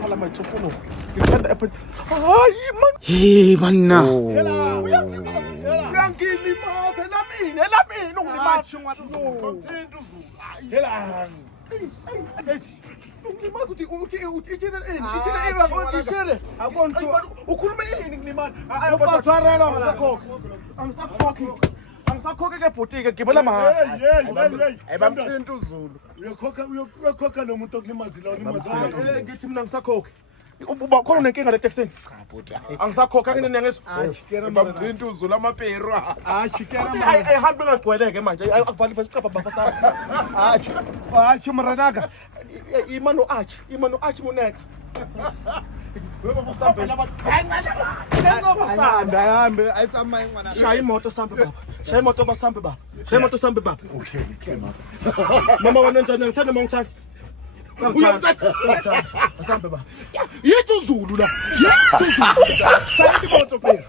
Phala microphone. Ngithanda apple. Hayi man. Hey manna. Uyangini maze lamini ungimathi ngomthinto uzulu. Yela. Ungimazi uthi ithina ukhuluma yini ngilimani? Angisakhokhi ke bhotike gibela mahhala. Bamthinta uzulu. Uyokhokha nomuntu okulimazile ulimazile. Ngithi mina ngisakhokhi. Uba khona unenkinga le taxini. Cha bhuti. Angisakhokha ke nenyanga Bamthinta uzulu amaperu. ehambe ngagcweleke manje akuvali fasicapha bafasana. Mranaka. Imano arch muneka. Ndahambe ayitsama ingwana. Shaya imoto sambe baba. Shaya imoto basambe baba. Shaya imoto sambe baba. Okay mama. Mama wena njani ngithanda mangithanda. Ngithanda. Asambe baba. Yithi uzulu la. Yithi uzulu. Shaya imoto phela.